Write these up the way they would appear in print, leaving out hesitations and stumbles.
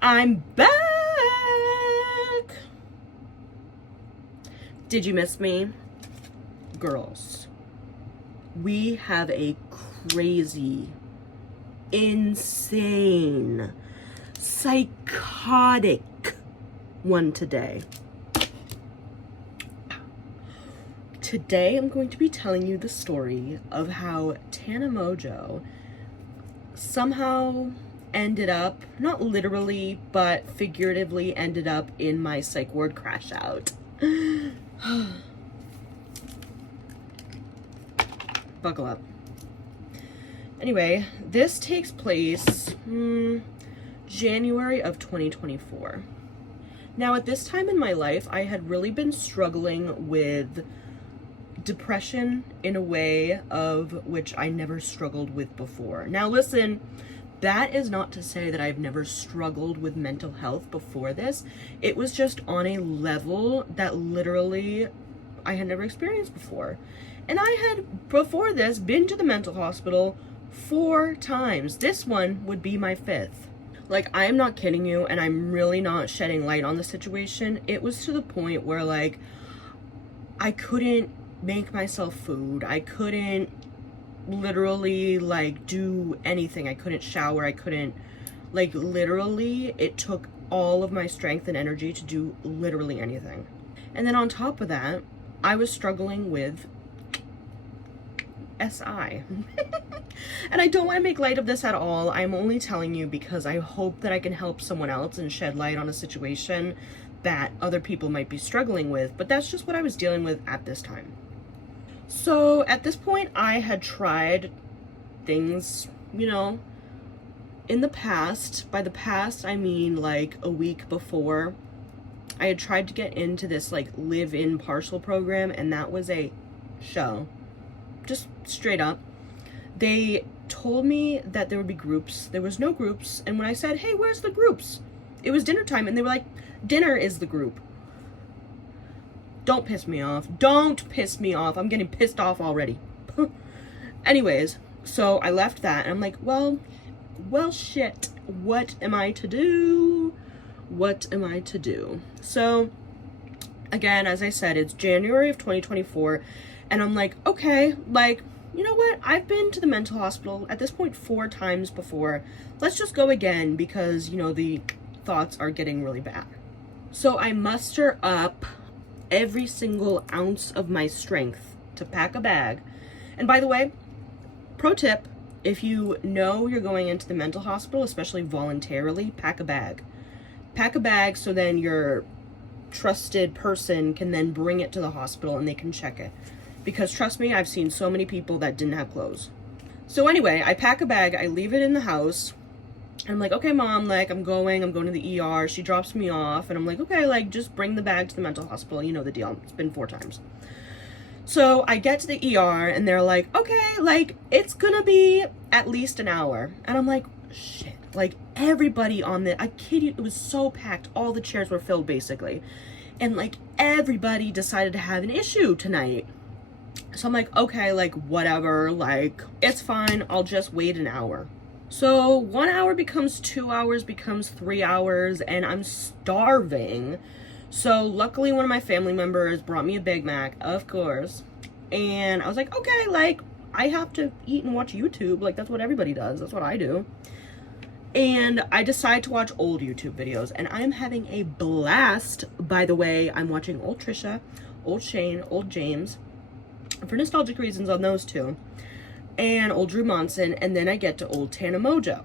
I'm back! Did you miss me? Girls, we have a crazy, insane, psychotic one today. Today I'm going to be telling you the story of how Tana Mojo somehow ended up, not literally, but figuratively ended up in my psych ward Crashout. Buckle up. Anyway, this takes place January of 2024. Now, at this time in my life, I had really been struggling with depression in a way of which I never struggled with before. Now, listen, that is not to say that I've never struggled with mental health before this. It was just on a level that literally I had never experienced before. And I had, before this, been to the mental hospital 4 times. This one would be my 5th. Like, I am not kidding you, and I'm really not shedding light on the situation. It was to the point where, like, I couldn't make myself food. I couldn't literally, like, do anything. I couldn't shower. I couldn't, like, literally, it took all of my strength and energy to do literally anything. And then on top of that, I was struggling with SI. And I don't want to make light of this at all. I'm only telling you because I hope that I can help someone else and shed light on a situation that other people might be struggling with, but that's just what I was dealing with at this time. So at this point, I had tried things, you know, in the past. By the past, I mean like a week before. I had tried to get into this like live-in partial program, and that was a show. Just straight up. They told me that there would be groups. There was no groups. And when I said, hey, where's the groups? It was dinner time. And they were like, dinner is the group. Don't piss me off. Don't piss me off. I'm getting pissed off already. Anyways, so I left that. And I'm like, well, shit. What am I to do? What am I to do? So, again, as I said, it's January of 2024. And I'm like, okay, like, you know what? I've been to the mental hospital at this point 4 times before. Let's just go again because, you know, the thoughts are getting really bad. So I muster up every single ounce of my strength to pack a bag. And by the way, pro tip, if you know you're going into the mental hospital, especially voluntarily, pack a bag. Pack a bag so then your trusted person can then bring it to the hospital and they can check it. Because trust me, I've seen so many people that didn't have clothes. So anyway, I pack a bag, I leave it in the house. And I'm like, okay, mom, like, I'm going to the ER. She drops me off. And I'm like, okay, like, just bring the bag to the mental hospital. You know the deal. It's been 4 times. So I get to the ER and they're like, okay, like, it's gonna be at least an hour. And I'm like, shit. Like, everybody on the, I kid you, it was so packed. All the chairs were filled, basically. And, like, everybody decided to have an issue tonight. So I'm like, okay, like, whatever, like, it's fine, I'll just wait an hour. So 1 hour becomes 2 hours, becomes 3 hours, and I'm starving. So luckily one of my family members brought me a Big Mac, of course. And I was like, okay, like, I have to eat and watch YouTube. Like, that's what everybody does. That's what I do. And I decide to watch old YouTube videos, and I'm having a blast. By the way, I'm watching old Trisha, old Shane, old James, for nostalgic reasons on those 2, and old Drew Monson, and then I get to old Tana Mojo.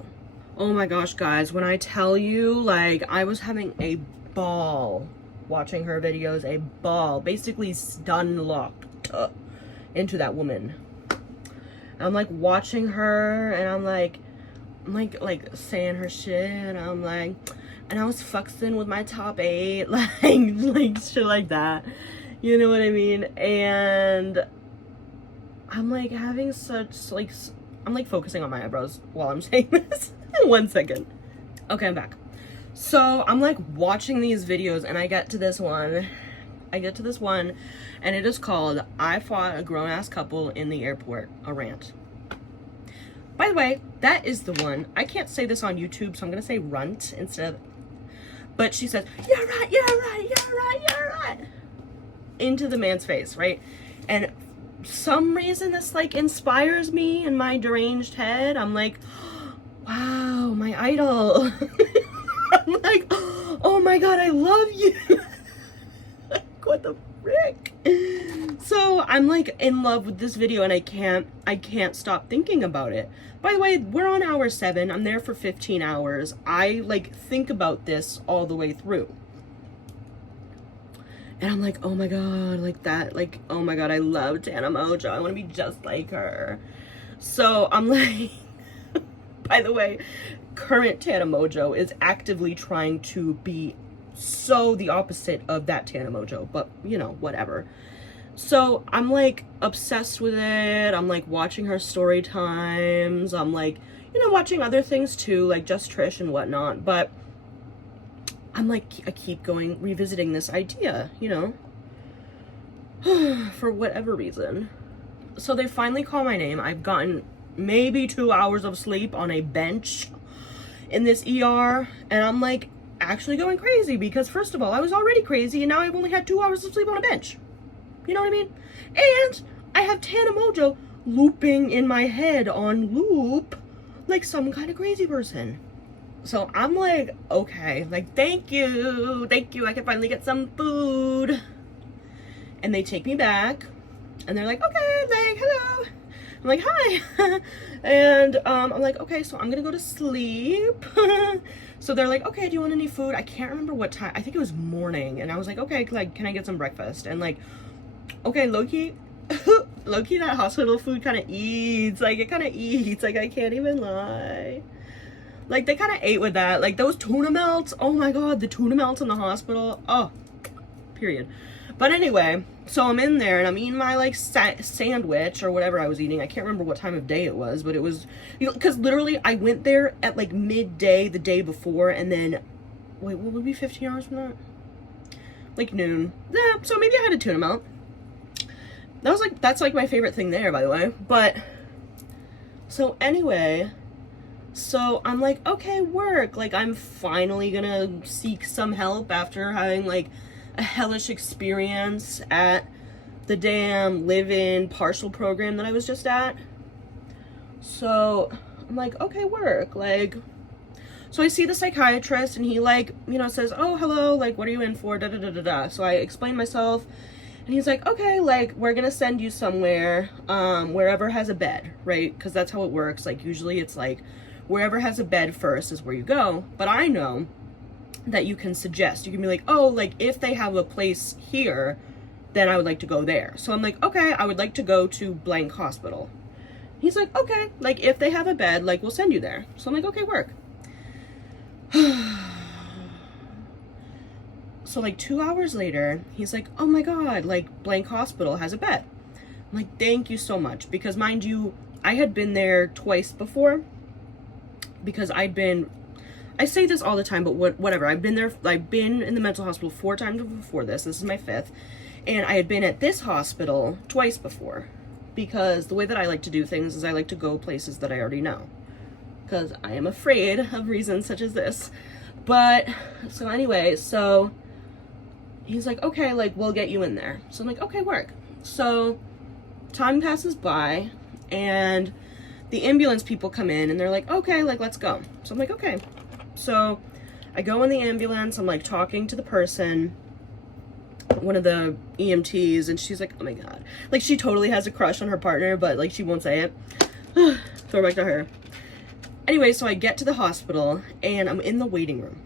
Oh my gosh, guys, when I tell you, like, I was having a ball watching her videos, a ball, basically stun locked into that woman. I'm like watching her, and I'm like saying her shit, and I'm like, and I was fucking with my top 8, like shit like that. You know what I mean? And I'm like having such, like, I'm like focusing on my eyebrows while I'm saying this. 1 second. Okay, I'm back. So I'm like watching these videos, and I get to this one, and it is called I Fought a Grown-Ass Couple in the Airport, a Rant. By the way, that is the one. I can't say this on YouTube, so I'm gonna say runt instead of But she says, "You're right, you're right, you're right, you're right," into the man's face, right? And some reason this like inspires me in my deranged head. I'm like, wow, my idol. I'm like, oh my God, I love you. What the frick? So I'm like in love with this video, and I can't stop thinking about it. By the way, we're on hour 7. I'm there for 15 hours. I like think about this all the way through. And I'm like, oh my God, like that, like, oh my God, I love Tana Mojo. I want to be just like her. So I'm like, by the way, current Tana Mojo is actively trying to be so the opposite of that Tana Mojo, but you know, whatever. So I'm like obsessed with it. I'm like watching her story times. I'm like, you know, watching other things too, like Just Trish and whatnot. But I'm like, I keep going, revisiting this idea, you know, for whatever reason. So they finally call my name. I've gotten maybe 2 hours of sleep on a bench in this ER. And I'm like actually going crazy because first of all, I was already crazy and now I've only had 2 hours of sleep on a bench. You know what I mean? And I have Tana Mojo looping in my head on loop like some kind of crazy person. So I'm like, okay, like, thank you, I can finally get some food. And they take me back, and they're like, okay, like, hello. I'm like, hi. And I'm like, okay, so I'm gonna go to sleep. So they're like, okay, do you want any food? I can't remember what time, I think it was morning. And I was like, okay, like, can I get some breakfast? And like, okay, low-key, that hospital food kind of eats, like, it kind of eats, like, I can't even lie. Like, they kind of ate with that. Like, those tuna melts. Oh, my God. The tuna melts in the hospital. Oh, period. But anyway, so I'm in there, and I'm eating my, like, sandwich or whatever I was eating. I can't remember what time of day it was, but it was, you know, because literally I went there at, like, midday the day before, and then, wait, what would be 15 hours from that? Like, noon. Yeah, so maybe I had a tuna melt. That was, like, that's, like, my favorite thing there, by the way. But, so anyway, so I'm like, okay, work. Like, I'm finally gonna seek some help after having, like, a hellish experience at the damn live-in partial program that I was just at. So I'm like, okay, work. Like, so I see the psychiatrist, and he, like, you know, says, oh, hello, like, what are you in for, da da da da da. So I explain myself, and he's like, okay, like, we're gonna send you somewhere, wherever has a bed, right? Because that's how it works. Like, usually it's like, wherever has a bed first is where you go. But I know that you can suggest. You can be like, oh, like, if they have a place here, then I would like to go there. So I'm like, okay, I would like to go to blank hospital. He's like, okay, like, if they have a bed, like, we'll send you there. So I'm like, okay, work. So, like, 2 hours later, he's like, oh my God, like, blank hospital has a bed. I'm like, thank you so much. Because, mind you, I had been there twice before. Because I say this all the time, but whatever. I've been in the mental hospital 4 times before this. This is my 5th. And I had been at this hospital twice before. Because the way that I like to do things is I like to go places that I already know. Because I am afraid of reasons such as this. But, so anyway, so he's like, okay, like, we'll get you in there. So I'm like, okay, work. So time passes by, and the ambulance people come in, and they're like, okay, like, let's go. So I'm like, okay. So I go in the ambulance, I'm like talking to the person, one of the EMTs, and she's like, oh my God. Like, she totally has a crush on her partner, but like, she won't say it. Throw back to her. Anyway, so I get to the hospital, and I'm in the waiting room.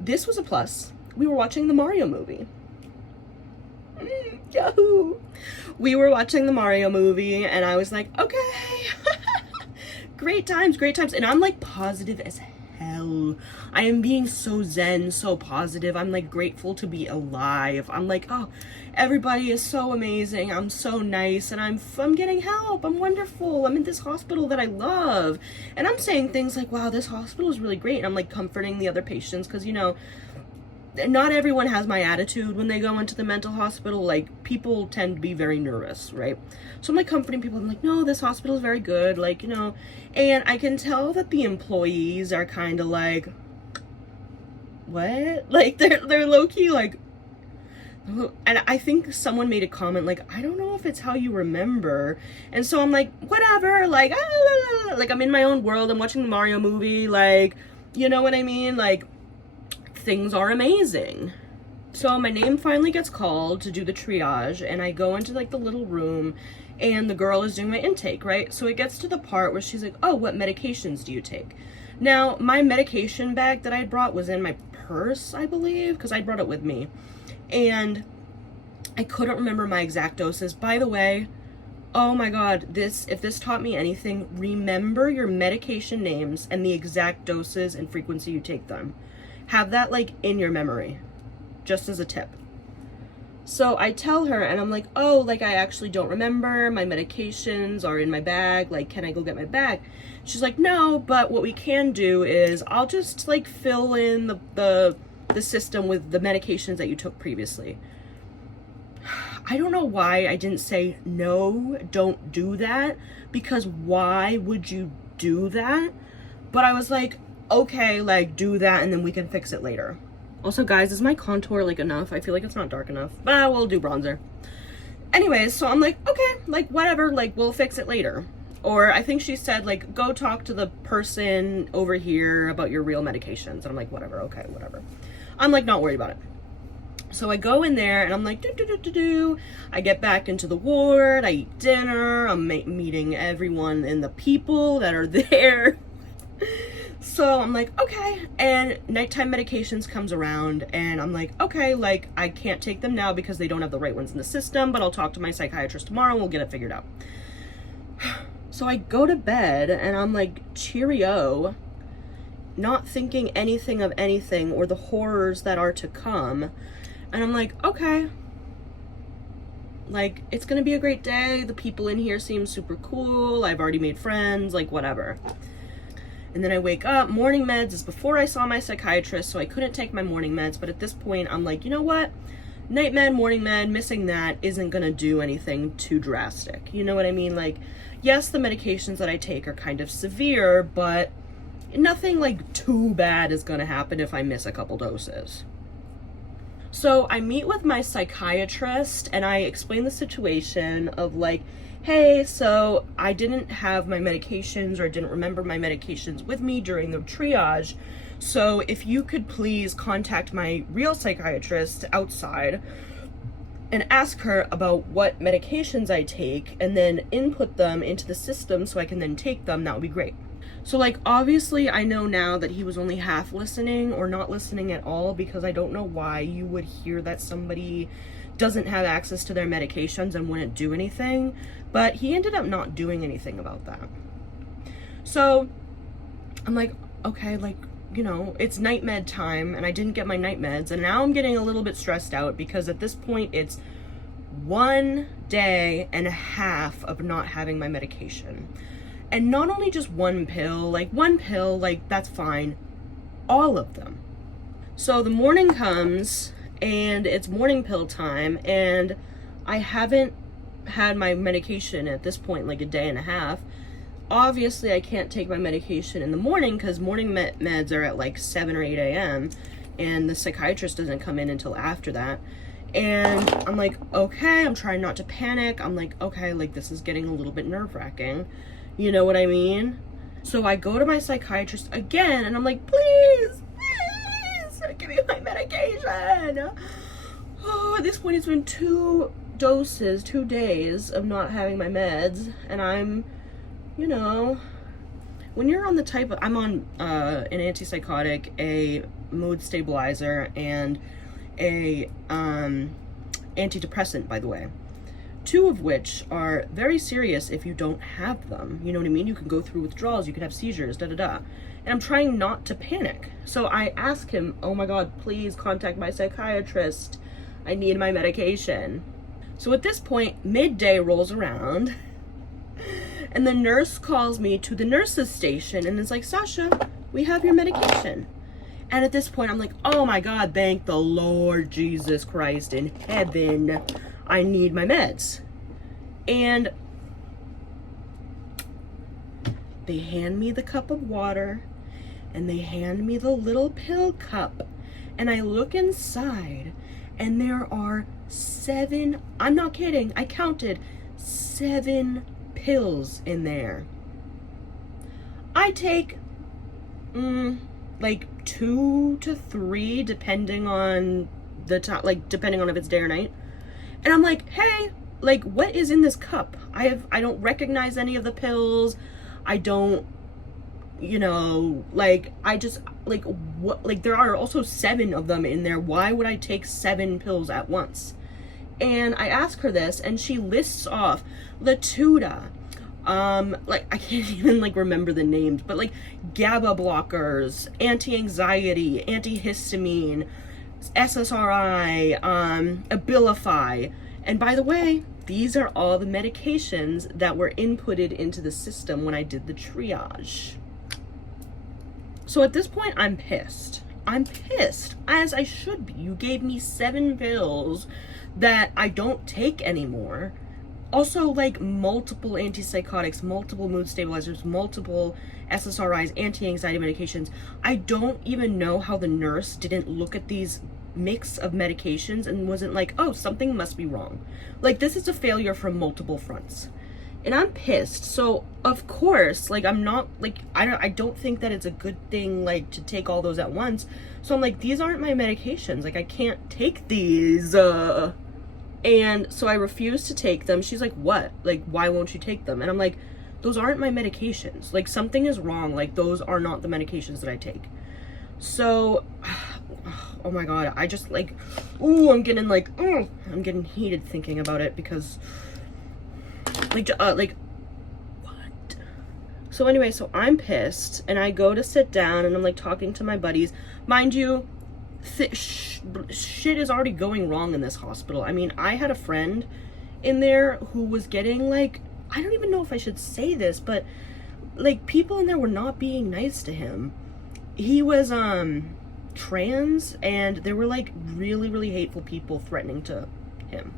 This was a plus. We were watching the Mario movie. Yahoo! We were watching the Mario movie, and I was like, okay, great times, and I'm like positive as hell. I am being so zen, so positive. I'm like grateful to be alive. I'm like, oh, everybody is so amazing. I'm so nice, and I'm getting help. I'm wonderful. I'm in this hospital that I love, and I'm saying things like, wow, this hospital is really great. And I'm like comforting the other patients, because, you know, not everyone has my attitude when they go into the mental hospital. Like, people tend to be very nervous, right? So I'm like comforting people. I'm like, no, this hospital is very good, like, you know. And I can tell that the employees are kind of like, what? Like, they're low-key, like, and I think someone made a comment, like, I don't know if it's how you remember. And so I'm like, whatever, like, like, I'm in my own world, I'm watching the Mario movie, like, you know what I mean? Like, things are amazing. So my name finally gets called to do the triage, and I go into like the little room, and the girl is doing my intake, right? So it gets to the part where she's like, oh, what medications do you take? Now, my medication bag that I brought was in my purse, I believe, because I brought it with me. And I couldn't remember my exact doses. By the way, oh my God, if this taught me anything, remember your medication names and the exact doses and frequency you take them. Have that like in your memory, just as a tip. So I tell her, and I'm like, oh, like, I actually don't remember. My medications are in my bag. Like, can I go get my bag? She's like, no, but what we can do is I'll just like fill in the system with the medications that you took previously. I don't know why I didn't say, no, don't do that, because why would you do that? But I was like, okay, like, do that and then we can fix it later. Also, guys, is my contour like enough? I feel like it's not dark enough. But we'll do bronzer. Anyways, so I'm like, okay, like, whatever, like, we'll fix it later. Or I think she said, like, go talk to the person over here about your real medications. And I'm like, whatever, okay, whatever. I'm like, not worried about it. So I go in there and I'm like, do. I get back into the ward, I eat dinner, I'm meeting everyone and the people that are there. So I'm like, okay, and nighttime medications comes around, and I'm like, okay, like, I can't take them now because they don't have the right ones in the system, but I'll talk to my psychiatrist tomorrow and we'll get it figured out. So I go to bed, and I'm like, cheerio, not thinking anything of anything or the horrors that are to come, and I'm like, okay, like, it's gonna be a great day, the people in here seem super cool, I've already made friends, like, whatever. And then I wake up, morning meds is before I saw my psychiatrist, so I couldn't take my morning meds, but at this point, I'm like, you know what? Night med, morning med, missing that isn't gonna do anything too drastic. You know what I mean? Like, yes, the medications that I take are kind of severe, but nothing like too bad is gonna happen if I miss a couple doses. So I meet with my psychiatrist and I explain the situation of like, hey, so I didn't have my medications, or I didn't remember my medications with me during the triage. So if you could please contact my real psychiatrist outside and ask her about what medications I take and then input them into the system so I can then take them, that would be great. So like, obviously I know now that he was only half listening or not listening at all, because I don't know why you would hear that somebody doesn't have access to their medications and wouldn't do anything, but he ended up not doing anything about that. So I'm like, okay, like, you know, it's night med time and I didn't get my night meds, and now I'm getting a little bit stressed out because at this point it's 1 day and a half of not having my medication. And not only just one pill, like, that's fine, all of them. So the morning comes and it's morning pill time, and I haven't had my medication at this point like a day and a half. Obviously I can't take my medication in the morning because morning meds are at like 7 or 8 a.m. and the psychiatrist doesn't come in until after that. And I'm like, okay, I'm trying not to panic. I'm like, okay, like, this is getting a little bit nerve-wracking. You know what I mean? So I go to my psychiatrist again and I'm like, please, give me my medication. Oh, at this point it's been 2 days of not having my meds, and I'm, you know, when you're on the type of, I'm on an antipsychotic, a mood stabilizer, and a antidepressant, by the way, 2 of which are very serious if you don't have them. You know what I mean? You can go through withdrawals, you can have seizures, and I'm trying not to panic. So I ask him, oh my God, please contact my psychiatrist. I need my medication. So at this point, midday rolls around and the nurse calls me to the nurse's station and is like, Sasha, we have your medication. And at this point, I'm like, oh my God, thank the Lord Jesus Christ in heaven, I need my meds. And they hand me the cup of water and they hand me the little pill cup And I look inside and there are 7, I'm not kidding, I counted 7 pills in there. I take like 2 to 3 depending on the time, like depending on if it's day or night. And I'm like, hey, like what is in this cup? I don't recognize any of the pills. I don't, you know, like I just like what, like there are also 7 of them in there. Why would I take 7 pills at once? And I ask her this and she lists off Latuda, like I can't even like remember the names, but like GABA blockers, anti-anxiety, antihistamine, SSRI, Abilify. And by the way, these are all the medications that were inputted into the system when I did the triage. So at this point, I'm pissed. I'm pissed, as I should be. You gave me 7 pills that I don't take anymore. Also, like, multiple antipsychotics, multiple mood stabilizers, multiple SSRIs, anti-anxiety medications. I don't even know how the nurse didn't look at these mix of medications and wasn't like, oh, something must be wrong. Like, this is a failure from multiple fronts. And I'm pissed. So, of course, like, I'm not, like, I don't think that it's a good thing, like, to take all those at once. So I'm like, these aren't my medications. Like, I can't take these, And so I refuse to take them. She's like, what? Like, why won't you take them? And I'm like, those aren't my medications. Like, something is wrong. Like, those are not the medications that I take. So, oh my God, I just like, ooh, I'm getting like, I'm getting heated thinking about it because, like, what? So anyway, so I'm pissed and I go to sit down and I'm like talking to my buddies. Mind you, shit is already going wrong in this hospital. I mean, I had a friend in there who was getting like, I don't even know if I should say this, but like people in there were not being nice to him. He was trans and there were like really, really hateful people threatening to him.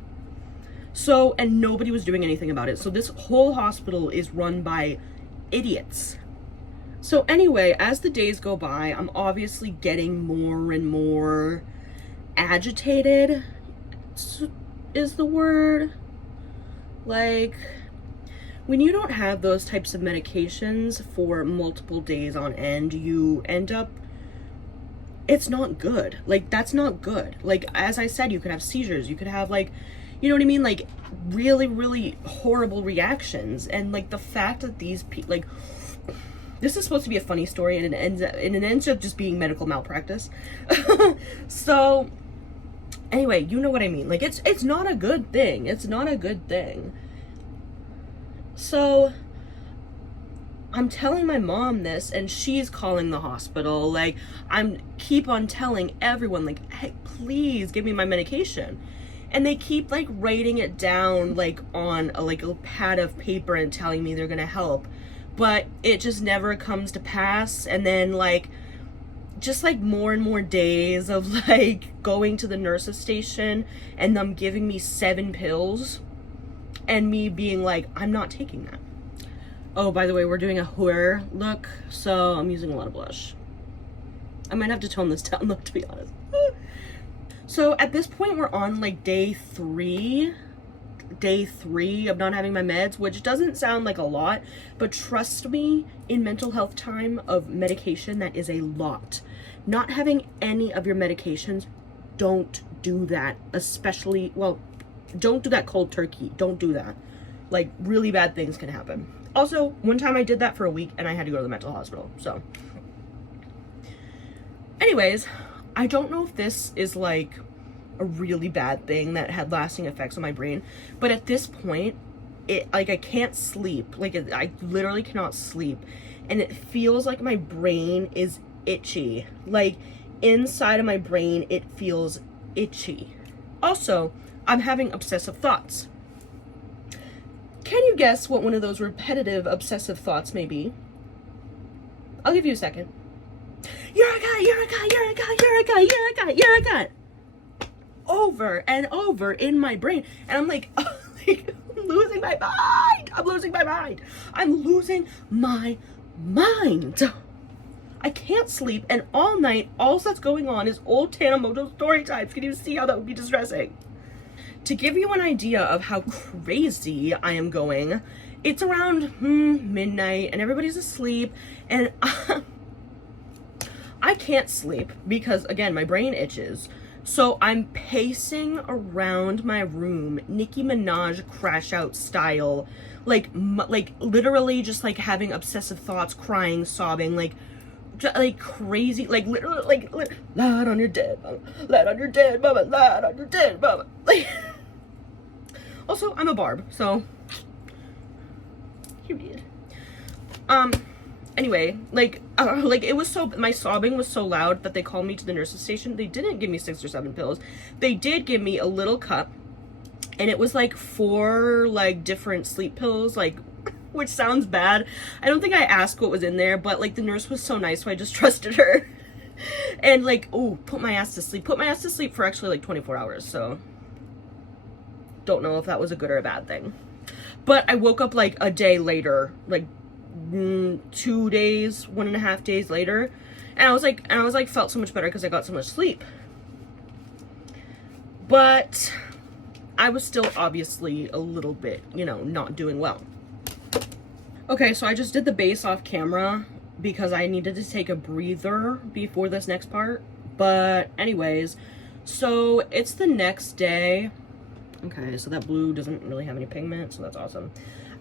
So, and nobody was doing anything about it. So this whole hospital is run by idiots. So anyway, as the days go by, I'm obviously getting more and more agitated, is the word. Like, when you don't have those types of medications for multiple days on end, you end up, it's not good. Like, that's not good. Like, as I said, you could have seizures, you could have like, you know what I mean? Like, really, really horrible reactions. And like the fact that these people, like, this is supposed to be a funny story and it ends up just being medical malpractice. So anyway, you know what I mean? Like, it's not a good thing. It's not a good thing. So I'm telling my mom this and she's calling the hospital. Like, I'm keep on telling everyone, like, hey, please give me my medication. And they keep like writing it down like on a pad of paper and telling me they're gonna help. But it just never comes to pass. And then like, just like more and more days of like going to the nurse's station and them giving me 7 pills and me being like, I'm not taking that. Oh, by the way, we're doing a whore look, so I'm using a lot of blush. I might have to tone this down though, to be honest. So at this point we're on like day 3 of not having my meds, which doesn't sound like a lot, but trust me, in mental health time of medication, that is a lot. Not having any of your medications, don't do that. Especially, well, don't do that cold turkey. Don't do that. Like, really bad things can happen. Also, one time I did that for a week and I had to go to the mental hospital. So anyways, I don't know if this is like a really bad thing that had lasting effects on my brain, but at this point, it, like, I can't sleep. Like, I literally cannot sleep, and it feels like my brain is itchy. Like, inside of my brain, it feels itchy. Also, I'm having obsessive thoughts. Can you guess what one of those repetitive obsessive thoughts may be? I'll give you a second. You're a guy, you're a guy, you're a guy, you're a guy, you're a guy, you're a guy. Over and over in my brain. And I'm like, I'm losing my mind. I'm losing my mind. I'm losing my mind. I can't sleep, and all night, all that's going on is old Tanamoto story times. Can you see how that would be distressing? To give you an idea of how crazy I am going, it's around midnight, and everybody's asleep, and I can't sleep because, again, my brain itches. So I'm pacing around my room, Nicki Minaj Crashout style, like literally just like having obsessive thoughts, crying, sobbing, like crazy, like literally, like light on your dead mama, light on your dead mama, light on your dead mama. Like, also, I'm a barb, so you did. Anyway, like it was so, my sobbing was so loud that they called me to the nurse's station. They didn't give me 6 or 7 pills. They did give me a little cup, and it was like 4 like different sleep pills, like, which sounds bad. I don't think I asked what was in there, but like the nurse was so nice, so I just trusted her. And like, oh, put my ass to sleep for actually like 24 hours, so don't know if that was a good or a bad thing. But I woke up like a day later, like 2 days, 1.5 days later, and I was like felt so much better because I got so much sleep. But I was still obviously a little bit, you know, not doing well. Okay, so I just did the base off camera because I needed to take a breather before this next part. But anyways, so it's the next day. Okay, so that blue doesn't really have any pigment, so that's awesome.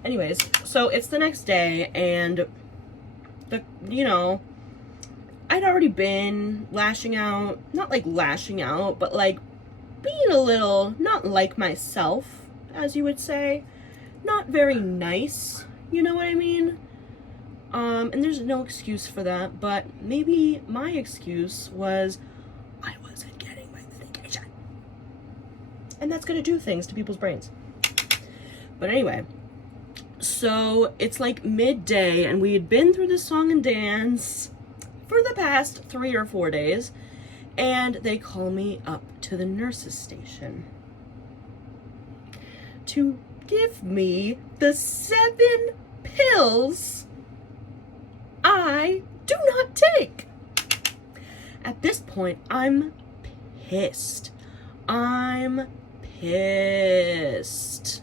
Anyways, so it's the next day, and you know, I'd already been lashing out, not like lashing out, but like being a little not like myself, as you would say, not very nice, you know what I mean? And there's no excuse for that, but maybe my excuse was I wasn't getting my medication. And that's gonna do things to people's brains. But anyway, so it's like midday, and we had been through the song and dance for the past 3 or 4 days, and they call me up to the nurse's station to give me the 7 pills I do not take. At this point, I'm pissed. I'm pissed.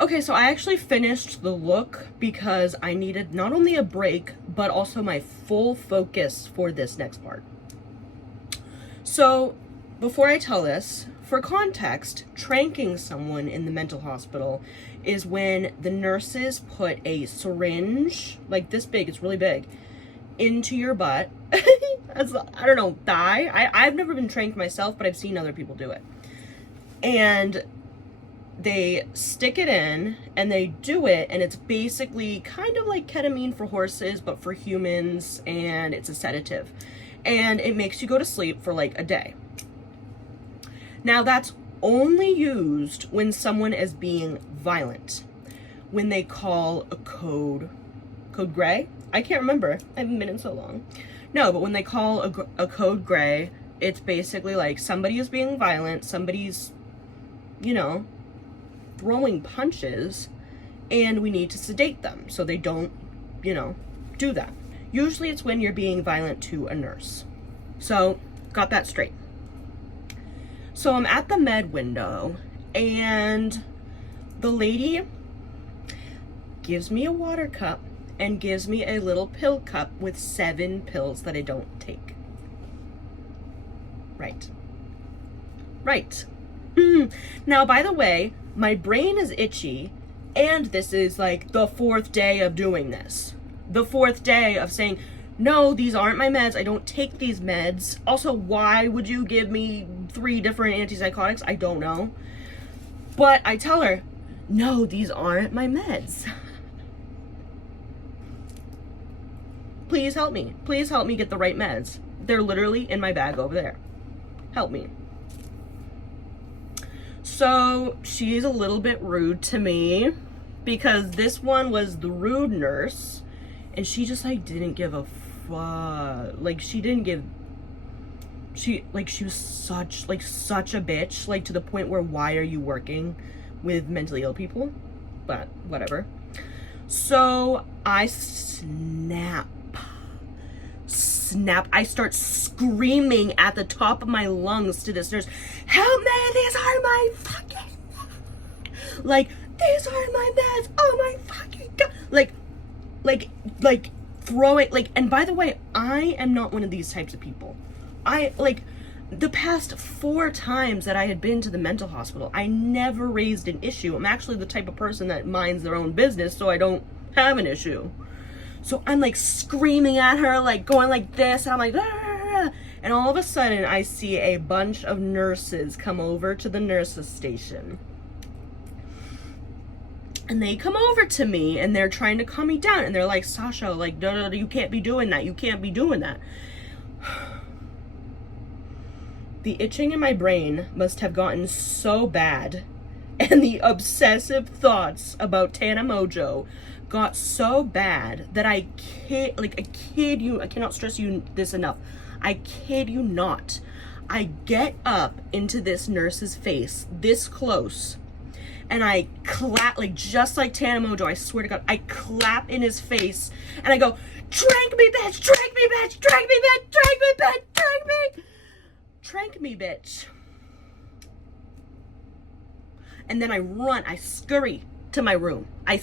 Okay, so I actually finished the look because I needed not only a break, but also my full focus for this next part. So, before I tell this, for context, tranking someone in the mental hospital is when the nurses put a syringe, like this big, it's really big, into your butt. As, I don't know, thigh. I've never been tranked myself, but I've seen other people do it. And they stick it in, and they do it, and it's basically kind of like ketamine for horses, but for humans, and it's a sedative. And it makes you go to sleep for like a day. Now, that's only used when someone is being violent. When they call a code gray? I can't remember. I haven't been in so long. No, but when they call a code gray, it's basically like somebody is being violent, somebody's, you know, throwing punches, and we need to sedate them so they don't, you know, do that. Usually it's when you're being violent to a nurse. So, got that straight. So I'm at the med window, and the lady gives me a water cup and gives me a little pill cup with 7 pills that I don't take. Right. Right. Now, by the way, my brain is itchy, and this is like the 4th day of doing this. The 4th day of saying, no, these aren't my meds. I don't take these meds. Also, why would you give me 3 different antipsychotics? I don't know. But I tell her, no, these aren't my meds. Please help me. Please help me get the right meds. They're literally in my bag over there. Help me. So she's a little bit rude to me because this one was the rude nurse, and she just like didn't give a fuck. Like she was such a bitch, like to the point where why are you working with mentally ill people? But whatever. So I snap snap. I start screaming at the top of my lungs to this nurse, help me, these are my fucking, like, these are my meds, oh my fucking God. Like, throw it, like, and by the way, I am not one of these types of people. The past 4 times that I had been to the mental hospital, I never raised an issue. I'm actually the type of person that minds their own business, so I don't have an issue. So I'm like screaming at her, like going like this, and I'm like, ah! And all of a sudden I see a bunch of nurses come over to the nurses station. And they come over to me and they're trying to calm me down, and they're like, Sasha, like, no, you can't be doing that. You can't be doing that. The itching in my brain must have gotten so bad, and the obsessive thoughts about Tana Mojo got so bad that I kid you, I cannot stress you this enough. I kid you not. I get up into this nurse's face, this close, and I clap, like, just like Tana Mojo, I swear to God, I clap in his face, and I go, trank me, bitch, trank me, bitch, trank me, bitch, trank me, bitch, trank me. Trank me, bitch. And then I run, I scurry to my room. And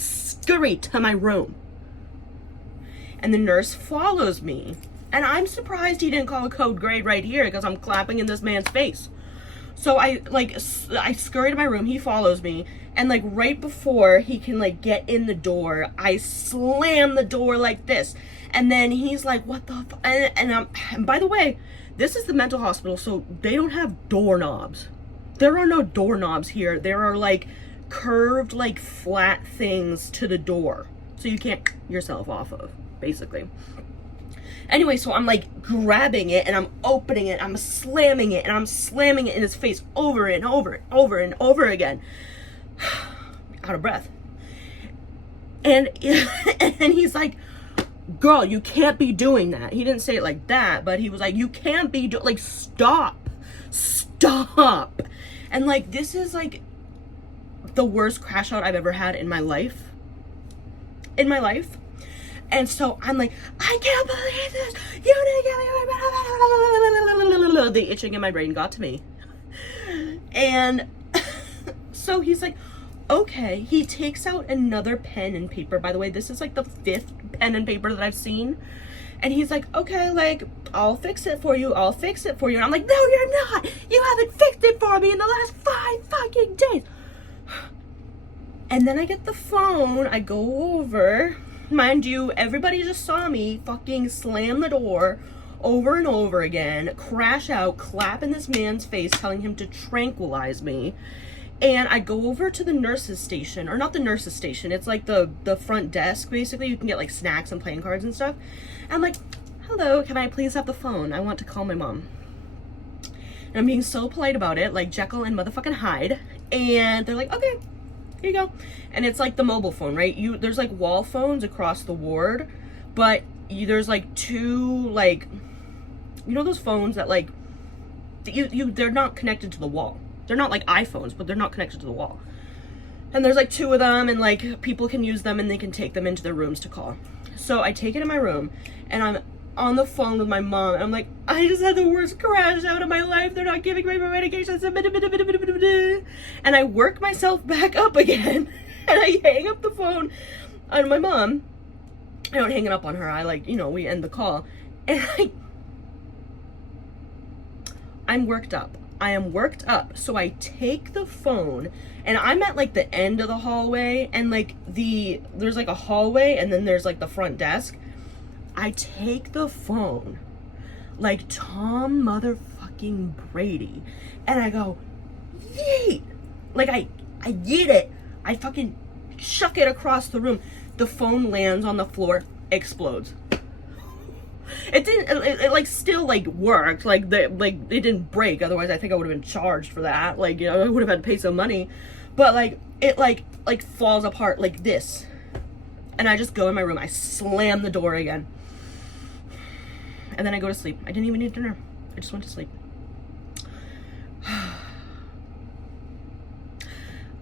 the nurse follows me. And I'm surprised he didn't call a code grade right here, because I'm clapping in this man's face. So I scurry to my room, he follows me, and like right before he can like get in the door, I slam the door like this. And then he's like, what the fuck? And by the way, this is the mental hospital, so they don't have doorknobs. There are no doorknobs here. There are like curved, like flat things to the door, so you can't yourself off of, basically. Anyway, so I'm like grabbing it and I'm opening it, I'm slamming it, and I'm slamming it in his face over and over and over and over again. Out of breath. And he's like, girl, you can't be doing that. He didn't say it like that, but he was like, you can't be like, stop. And like, this is like the worst crash out I've ever had in my life. And so I'm like, I can't believe this. You didn't get me. The itching in my brain got to me. And so he's like, okay. He takes out another pen and paper. By the way, this is like the 5th pen and paper that I've seen. And he's like, okay, like, I'll fix it for you. And I'm like, no, you're not. You haven't fixed it for me in the last 5 fucking days. And then I get the phone. I go over. Mind you, everybody just saw me fucking slam the door over and over again, crash out, clap in this man's face, telling him to tranquilize me. And I go over to the nurse's station, or not the nurse's station, it's like the front desk, basically. You can get like snacks and playing cards and stuff. And I'm like, hello, can I please have the phone? I want to call my mom. And I'm being so polite about it, like Jekyll and motherfucking Hyde. And they're like, okay, here you go. And it's like the mobile phone, right? There's like wall phones across the ward, but there's like 2, like, you know those phones that like, they're not connected to the wall. They're not like iPhones, but they're not connected to the wall. And there's like 2 of them, and like people can use them and they can take them into their rooms to call. So I take it in my room and I'm on the phone with my mom, and I'm like, I just had the worst crash out of my life. They're not giving me my medications. And I work myself back up again and I hang up the phone on my mom. I don't hang it up on her. I like, we end the call. And I'm worked up. I am worked up. So I take the phone, and I'm at like the end of the hallway, and like there's like a hallway, and then there's like the front desk. I take the phone like Tom motherfucking Brady, and I go, yeet. Like I yeet it. I fucking chuck it across the room. The phone lands on the floor, explodes. It didn't, it like still like worked, like it didn't break, otherwise I think I would have been charged for that, like, I would have had to pay some money, but like, it like falls apart like this, and I just go in my room, I slam the door again, and then I go to sleep. I didn't even eat dinner, I just went to sleep.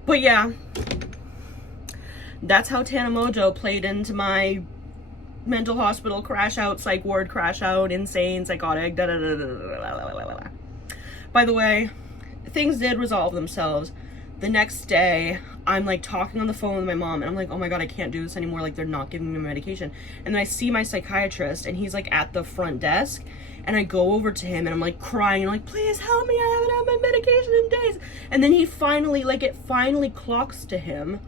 But yeah, that's how Tana Mojo played into my mental hospital, crash out, psych ward, crash out, insane, psychotic, da da da da da da da. By the way, things did resolve themselves. The next day, I'm like talking on the phone with my mom, and I'm like, oh my god, I can't do this anymore. Like, they're not giving me medication. And then I see my psychiatrist, and he's like at the front desk, and I go over to him, and I'm like crying, and I'm like, please help me, I haven't had my medication in days. And then he finally, like, it finally clocks to him.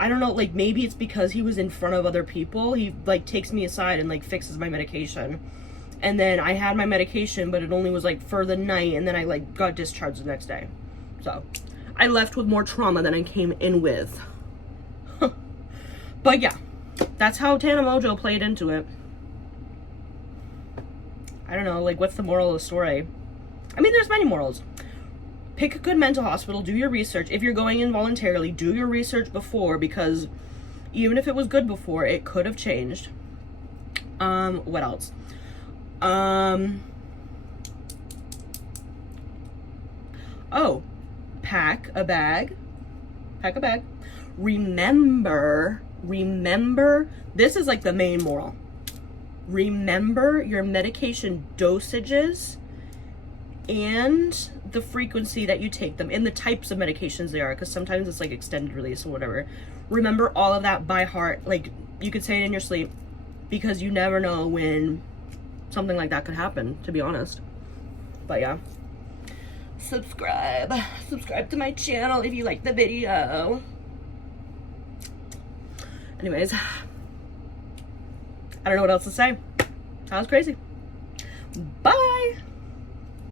I don't know, like, maybe it's because he was in front of other people. He like takes me aside and like fixes my medication. And then I had my medication, but it only was like for the night, and then I like got discharged the next day. So I left with more trauma than I came in with. But yeah, that's how Tana Mojo played into it. I don't know, like, what's the moral of the story? I mean, there's many morals. Pick a good mental hospital, do your research. If you're going in voluntarily, do your research before, because even if it was good before, it could have changed. What else? Oh, pack a bag. Remember, this is like the main moral. Remember your medication dosages and the frequency that you take them and the types of medications they are, because sometimes it's like extended release or whatever. Remember all of that by heart. Like, you could say it in your sleep, because you never know when something like that could happen, to be honest. But yeah, subscribe to my channel if you like the video. Anyways, I don't know what else to say. That was crazy. Bye.